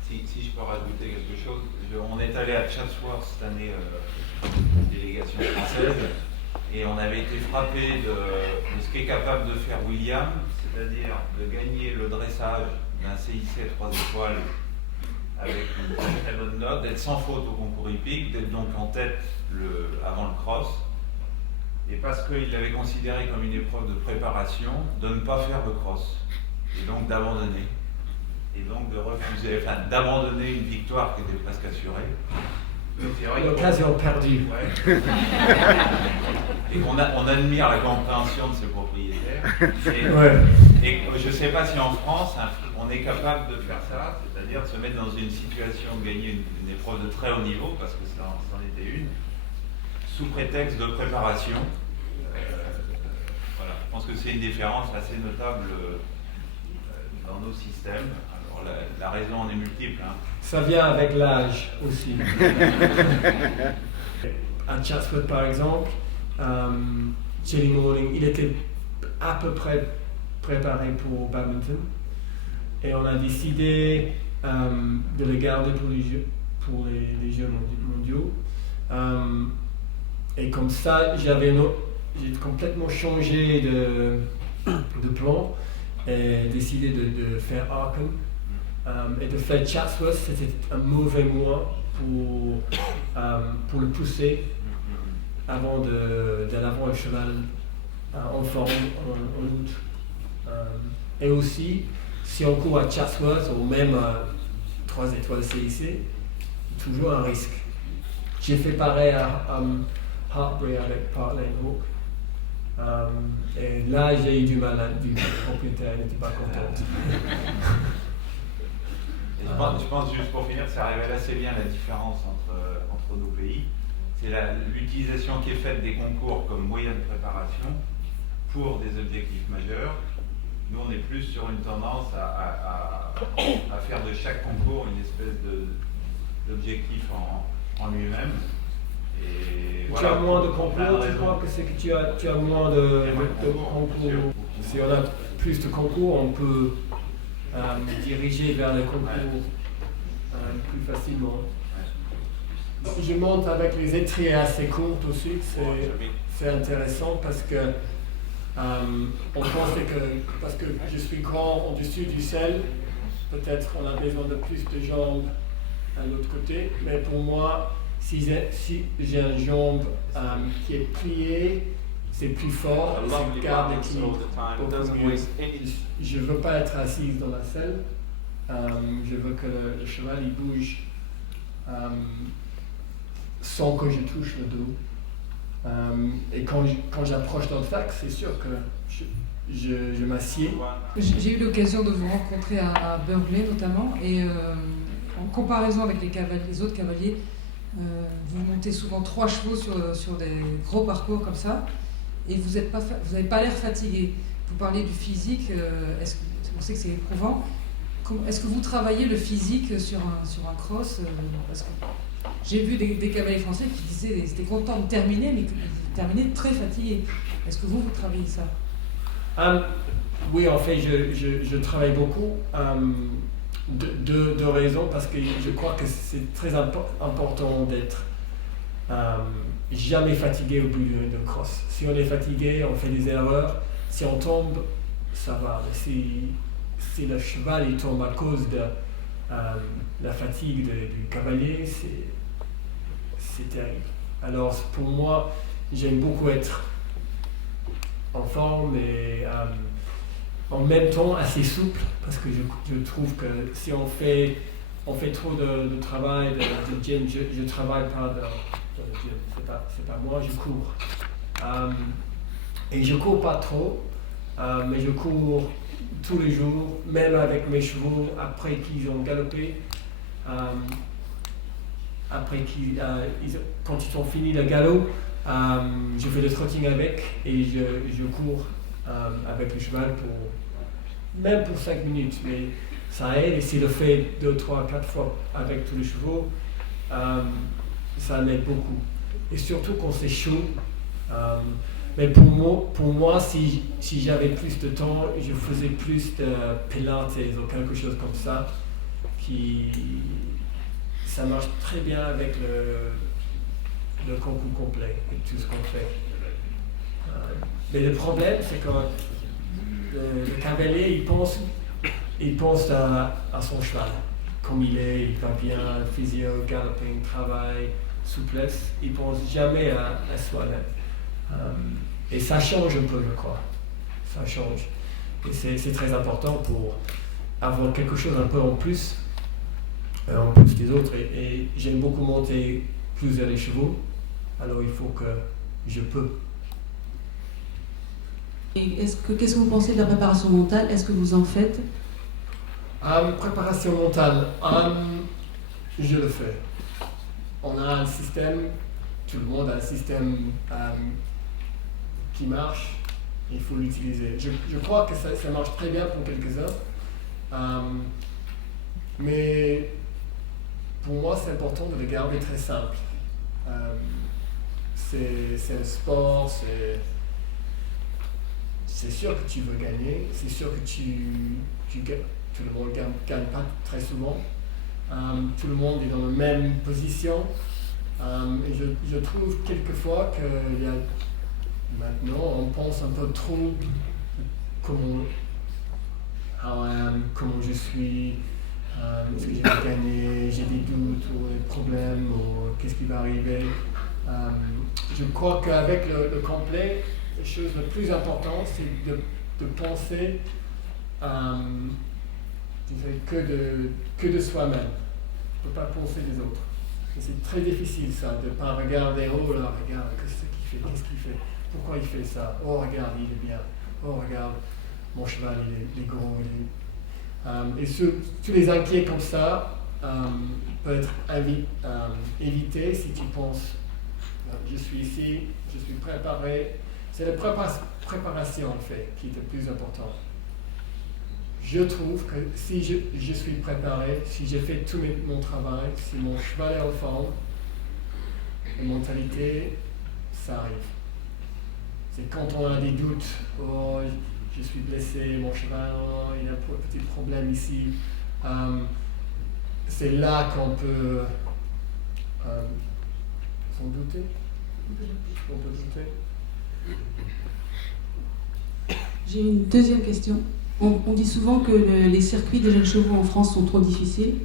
Si je peux rajouter quelque chose, on est allé à Chatsworth cette année, délégation française, et on avait été frappé de ce qu'est capable de faire William, c'est-à-dire de gagner le dressage d'un CIC 3 étoiles avec une très bonne note, d'être sans faute au concours hippique, d'être donc en tête avant le cross, et parce qu'il l'avait considéré comme une épreuve de préparation, de ne pas faire le cross, et donc d'abandonner. Et donc de refuser, enfin d'abandonner une victoire qui était presque assurée. L'occasion perdue. Ouais. Et on admire la compréhension de ses propriétaires. Et je ne sais pas si en France, on est capable de faire ça, c'est-à-dire de se mettre dans une situation de gagner une épreuve de très haut niveau, parce que ça en était une, sous prétexte de préparation. Voilà. Je pense que c'est une différence assez notable dans nos systèmes. La raison en est multiple. Hein. Ça vient avec l'âge aussi. À Chatsworth, par exemple, Jelly Morning, il était à peu près préparé pour badminton. Et on a décidé de le garder pour les Jeux mondiaux. Et comme ça, j'ai complètement changé de plan et décidé de faire Aachen. Et de faire Chatsworth, c'était un mauvais mois pour le pousser avant d'aller avoir un cheval en forme en août. Et aussi, si on court à Chatsworth ou même à 3 étoiles CIC, toujours un risque. J'ai fait pareil à Hartbury avec Park Lane Hawk. Et là, j'ai eu du mal, le propriétaire n'était pas content. Je pense juste pour finir, ça révèle assez bien la différence entre nos pays. C'est l'utilisation qui est faite des concours comme moyen de préparation pour des objectifs majeurs. Nous, on est plus sur une tendance à faire de chaque concours une espèce d'objectif en lui-même. Et Tu voilà, as moins de concours, tu crois que c'est que tu as moins de concours. Si on a plus de concours, on peut diriger vers les concours plus facilement. Je monte avec les étriers assez courtes aussi, c'est intéressant parce que on pensait que parce que je suis grand au-dessus du sel, peut-être on a besoin de plus de jambes à l'autre côté, mais pour moi, si j'ai une jambe qui est pliée, c'est plus fort, ça garde l'équilibre. Je ne veux pas être assise dans la selle, je veux que le cheval il bouge sans que je touche le dos. Et quand j'approche l'obstacle, c'est sûr que je m'assieds. J'ai eu l'occasion de vous rencontrer à Burghley notamment, et en comparaison avec les autres cavaliers, vous montez souvent 3 chevaux sur des gros parcours comme ça, et vous n'avez pas l'air fatigué. Vous parlez du physique, on sait que c'est éprouvant. Est-ce que vous travaillez le physique sur un cross parce que j'ai vu des cavaliers français qui disaient qu'ils étaient contents de terminer, mais qu'ils terminaient très fatigués. Est-ce que vous travaillez ça? Oui, en fait, je travaille beaucoup. Deux raisons, parce que je crois que c'est très important d'être jamais fatigué au bout d'un cross. Si on est fatigué, on fait des erreurs. Si on tombe, ça va. Mais si le cheval il tombe à cause de la fatigue du cavalier, c'est terrible. Alors pour moi, j'aime beaucoup être en forme et en même temps assez souple, parce que je trouve que si on fait trop de travail de gym, je travaille pas dans le gym, c'est pas moi, je cours. Et je cours pas trop, mais je cours tous les jours, même avec mes chevaux, après qu'ils ont galopé, quand ils ont fini le galop, je fais le trotting avec et je cours avec le cheval, même pour 5 minutes, mais ça aide. Et si le fait 2, 3, 4 fois avec tous les chevaux, ça m'aide beaucoup. Et surtout quand c'est chaud. Mais pour moi si j'avais plus de temps, je faisais plus de pilates ou quelque chose comme ça. Ça marche très bien avec le concours complet et tout ce qu'on fait. Mais le problème, c'est que le cavalier, il pense à son cheval. Comme il va bien, physio, galloping, travail, souplesse, il pense jamais à soi-même. Et ça change un peu, je crois. Ça change. Et c'est très important pour avoir quelque chose un peu en plus des autres. Et j'aime beaucoup monter plusieurs les chevaux, alors il faut que je peux. Et qu'est-ce que vous pensez de la préparation mentale? Est-ce que vous en faites? Préparation mentale, je le fais. On a un système, tout le monde a un système qui marche, il faut l'utiliser. Je crois que ça marche très bien pour quelques-uns, mais pour moi c'est important de le garder très simple. C'est un sport, c'est sûr que tu veux gagner, c'est sûr que tout le monde ne gagne pas très souvent. Tout le monde est dans la même position. Et je trouve quelquefois qu'il y a maintenant, on pense un peu trop comment je suis, est-ce que j'ai gagné, j'ai des doutes ou des problèmes ou qu'est-ce qui va arriver. Je crois qu'avec le complet, la chose la plus importante, c'est de penser que de soi-même. On ne peut pas penser des autres. Et c'est très difficile ça, de ne pas regarder, oh là, regarde, qu'est-ce qu'il fait, pourquoi il fait ça, oh regarde, il est bien, oh regarde, mon cheval, il est gros, et tous les inquiets comme ça peuvent être évités si tu penses, je suis ici, je suis préparé. C'est la préparation en fait qui est le plus important. Je trouve que si je suis préparé, si j'ai fait tout mon travail, si mon cheval est en forme, la mentalité, ça arrive. C'est quand on a des doutes, oh, je suis blessé, mon cheval, oh, il a un petit problème ici. C'est là qu'on peut s'en douter. On peut douter. J'ai une deuxième question. On dit souvent que les circuits des jeunes chevaux en France sont trop difficiles.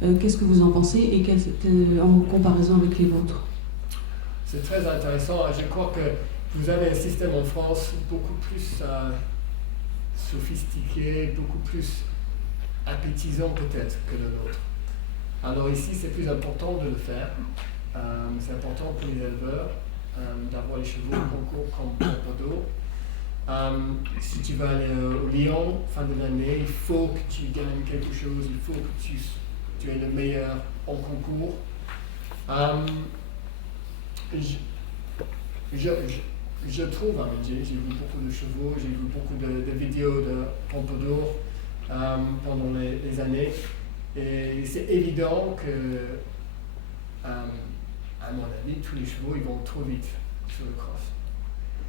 Qu'est-ce que vous en pensez et en comparaison avec les vôtres? C'est très intéressant. Je crois que vous avez un système en France beaucoup plus sophistiqué, beaucoup plus appétissant peut-être que le nôtre. Alors ici, c'est plus important de le faire. C'est important pour les éleveurs d'avoir les chevaux au concours comme Bordeaux. Si tu vas aller au Lyon, fin de l'année, il faut que tu gagnes quelque chose, il faut que tu es le meilleur en concours. Je trouve, j'ai vu beaucoup de chevaux, j'ai vu beaucoup de vidéos de Pompadour pendant les années, et c'est évident que, à mon avis, tous les chevaux ils vont trop vite sur le cross.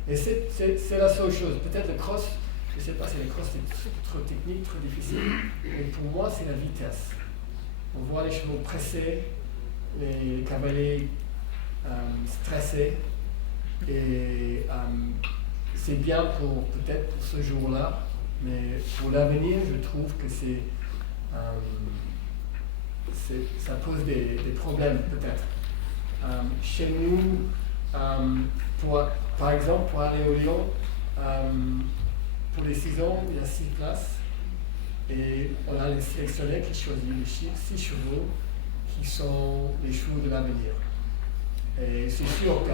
Et c'est la seule chose. Peut-être le cross, je ne sais pas si le cross est trop technique, trop difficile, mais pour moi c'est la vitesse. On voit les chevaux pressés, les cavaliers stressés, et c'est bien peut-être pour ce jour-là, mais pour l'avenir, je trouve que ça pose des problèmes peut-être. Chez nous, par exemple, pour aller au Lyon, pour les 6 ans, il y a 6 places, et on a les sélectionnés qui choisissent les 6 chevaux qui sont les chevaux de l'avenir. Et c'est sûr que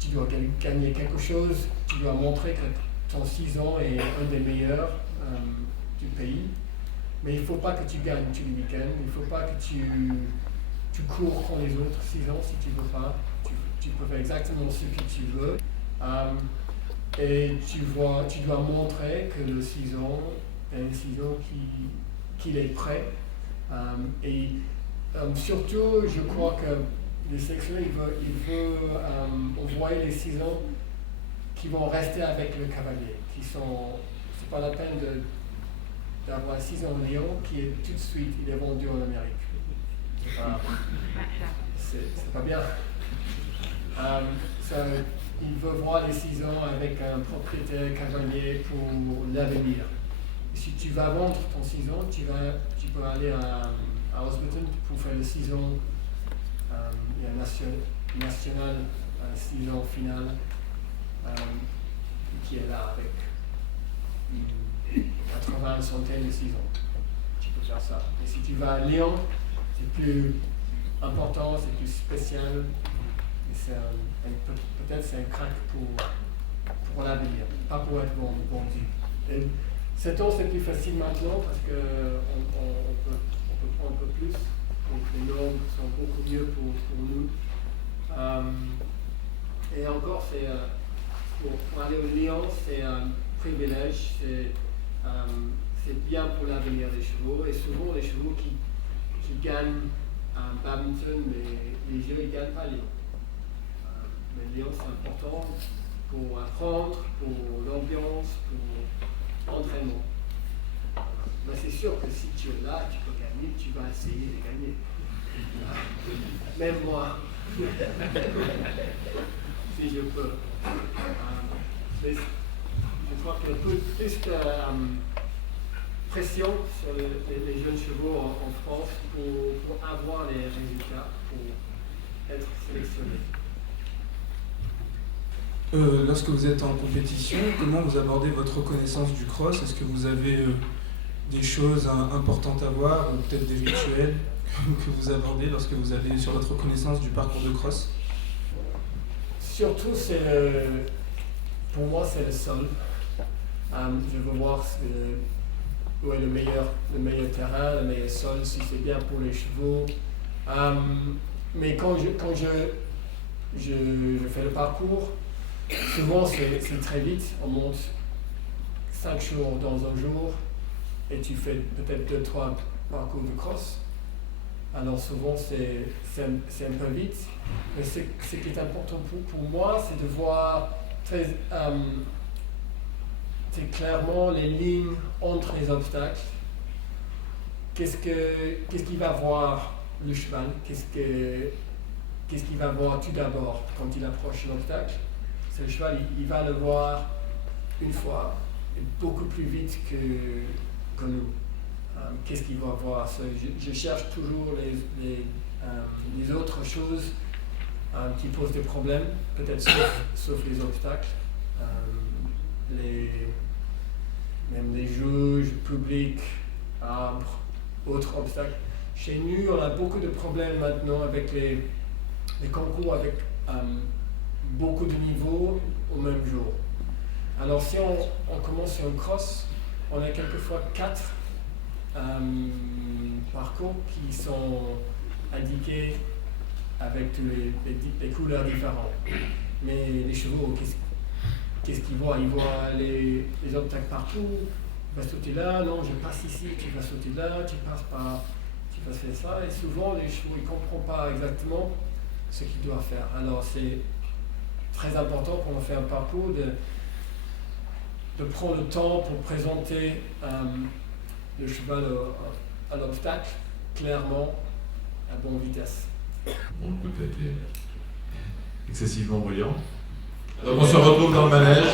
tu dois gagner quelque chose, tu dois montrer que ton 6 ans est un des meilleurs du pays, mais il ne faut pas que tu gagnes tous les week-ends, il ne faut pas que tu cours comme les autres 6 ans si tu ne veux pas. Tu peux faire exactement ce que tu veux. Et tu dois montrer que le ciseau est un ciseau qu'il est prêt. Surtout, je crois que le sélectionneur il veut envoyer les ciseaux qui vont rester avec le cavalier. C'est pas la peine d'avoir un ciseau en lion qui est tout de suite il est vendu en Amérique. C'est pas bien. Il veut voir les ciseaux avec un propriétaire cavalier pour l'avenir. Si tu vas vendre ton ciseau, tu peux aller à Hosbiton pour faire le ciseau. Il y a un national, un ciseau final qui est là avec 80 centaines de ciseaux. Tu peux faire ça. Et si tu vas à Lyon, c'est plus important, c'est plus spécial. Peut-être c'est un crack pour l'avenir, pas pour être vendu. Et 7 ans c'est plus facile maintenant parce qu'on peut prendre un peu plus. Donc les normes sont beaucoup mieux pour nous. Et encore, pour aller au Lyon, c'est un privilège, c'est bien pour l'avenir des chevaux. Et souvent les chevaux qui gagnent à Badminton, les jeux, ils ne gagnent pas Lyon. Mais Lyon, c'est important pour apprendre, pour l'ambiance, pour l'entraînement. Mais c'est sûr que si tu es là, tu peux gagner, tu vas essayer de gagner. Même moi, si je peux. Mais je crois qu'il y a plus de pression sur les jeunes chevaux en France pour avoir les résultats, pour être sélectionnés. Lorsque vous êtes en compétition, comment vous abordez votre reconnaissance du cross? Est-ce que vous avez des choses importantes à voir, ou peut-être des rituels que vous abordez lorsque vous allez sur votre reconnaissance du parcours de cross? Surtout, pour moi, c'est le sol. Je veux voir où est le meilleur terrain, le meilleur sol, si c'est bien pour les chevaux. Mais quand je fais le parcours, souvent c'est très vite. On monte 5 jours dans un jour et tu fais peut-être 2-3 parcours de cross. Alors souvent c'est un peu vite. Mais ce qui est important pour moi, c'est de voir très clairement les lignes entre les obstacles. Qu'est-ce qu'il va voir le cheval? Qu'est-ce qu'il va voir tout d'abord quand il approche l'obstacle? C'est le cheval, il va le voir une fois, et beaucoup plus vite que nous. Qu'est-ce qu'il va voir? Je cherche toujours les autres choses qui posent des problèmes, peut-être sauf les obstacles. Même les juges, public, arbres, autres obstacles. Chez nous, on a beaucoup de problèmes maintenant avec les concours avec beaucoup de niveaux au même jour. Alors si on commence sur un cross, on a quelquefois 4 parcours qui sont indiqués avec les couleurs différentes. Mais les chevaux, qu'est-ce qu'ils voient? Ils voient les obstacles partout. Tu vas sauter là, non, je passe ici, tu vas sauter là, tu passes par, tu vas faire ça. Et souvent, les chevaux, ils ne comprennent pas exactement ce qu'ils doivent faire. Alors, c'est très important quand on fait un parcours de prendre le temps pour présenter le cheval à l'obstacle clairement à bonne vitesse. Bon, peut-être excessivement brillant. Donc on se retrouve dans le manège.